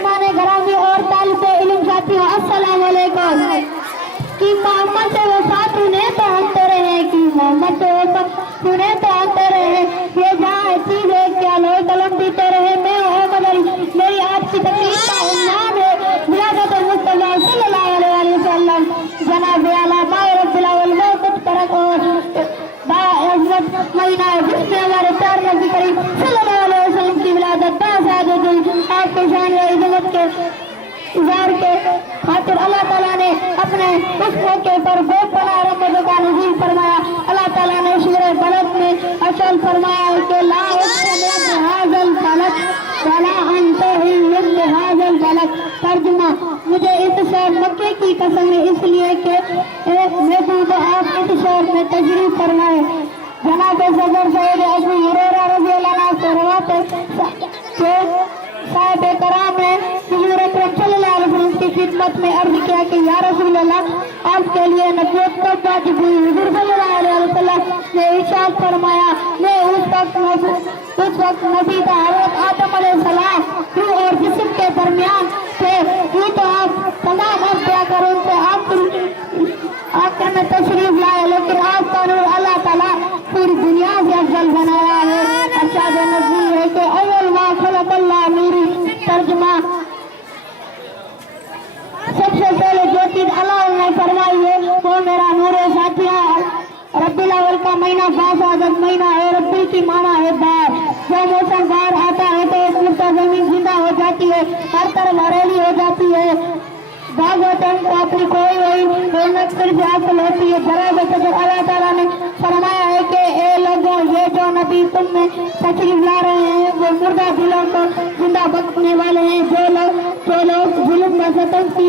मेहमान घरानी और तालिब इल्म साथियों, अस्सलाम वालेकुम। कि मोहम्मद से वफा तूने तो हम तेरे हैं, कि मोहम्मद से वफा तूने तो हम तेरे हैं। ये जहाँ चीज है क्या लोहे कलम भी तेरे हैं। मैं मोहम्मद अली, मेरी आज की तकलीफ का उन्नाम है विलादत मुस्तफा सल्लल्लाहु अलैहि वसल्लम। जनाब आला माए रब्बिल अव्वल मौक़िफ़ तरक और बाइज़्ज़त महीना है जिसमें हमारे प्यारे नबी करीम सल्लल्लाहु अलैहि वसल्लम की विलादत बाज़ादत आपके शान व इज़्ज़त के इज़हार के खातिर अल्लाह ताला ने अपने उस मौके पर बेपनाह रहमत का नज़ील फरमाया। अल्लाह ताला ने सूरह बलद में अशल फरमाया है कि ला उक़्सिमु बिहाज़ल फलक वला अंता हिल्लुम बिहाज़ल फलक। तर्जुमा, मुझे इस शहर मक्के की कसम है इसलिए कि महबूब आप इस शहर में तशरीफ फरमाए। जनाब सदर सैयद अबू हुरैरा रज़ियल्लाहु अन्हु से रवायत है साहिब कराम ने हुज़ूर अकरम सल्लल्लाहु अलैहि वसल्लम की खिदमत में अर्ज किया कि या रसूल अल्लाह, आपके लिए नबूवत कब वाजिब हुई। हुज़ूर सल्लल्लाहु अलैहि वसल्लम ने इरशाद फरमाया, मैं उस वक्त नबी का हज़रत आदम अलैहिस्सलाम रूह और जिस्म के दरमियान थे। यूँ तो आप तमाम अंबिया का उनसे आखिर में तशरीफ लाए, लेकिन आपका नूर अल्लाह ताला पूरी दुनिया से अफजल बनाया है। अरशाद नज़ील है कि अव्वल मा खलक़ल्लाह नूरी। तर्जुमा, सबसे पहले जो चीज अल्लाह ने फरमाई है वो मेरा नूर है। साथियों, रब्बिल अव्वल का महीना बाज़ादत महीना है। रब्बिल की माना है बार। जब मौसम बाहर आता है तो एक मुर्दा जमीन जिंदा हो जाती है, हर तरफ हरियाली हो जाती है। भागवतम को अपनी कोई मेहनत फिर से हासिल होती है। जनाब सदर अल्लाह ताला ने फरमाया है कि ए लोगों, ये जो नबी तुम में तशरीफ ला रहे हैं वो मुर्दा दिलों को जिंदा बख्शने वाले हैं। जो लोग जुल्म व सितम की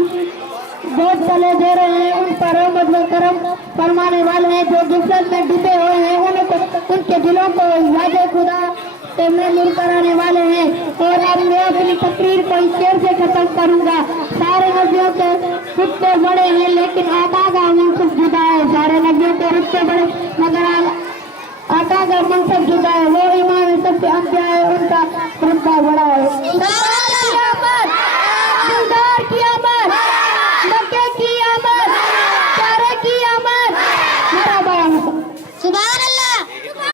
बोझ तले दे रहे हैं उन पर रहमत व करम फरमाने वाले हैं। जो गिफलत में डूबे हुए हैं उनके दिलों को याद खुदा से महसूस कराने वाले हैं। और अब मैं अपनी तकरीर को इस शेर से खत्म करूंगा। सारे नबियों के रुतबे बड़े हैं लेकिन आका का मनसब जुदा है। सारे नबियों के रुतबे बड़े मगर आका का मनसब जुदा है। वो इमाम सबसे अंबिया है, उनका रुतबा बड़ा है।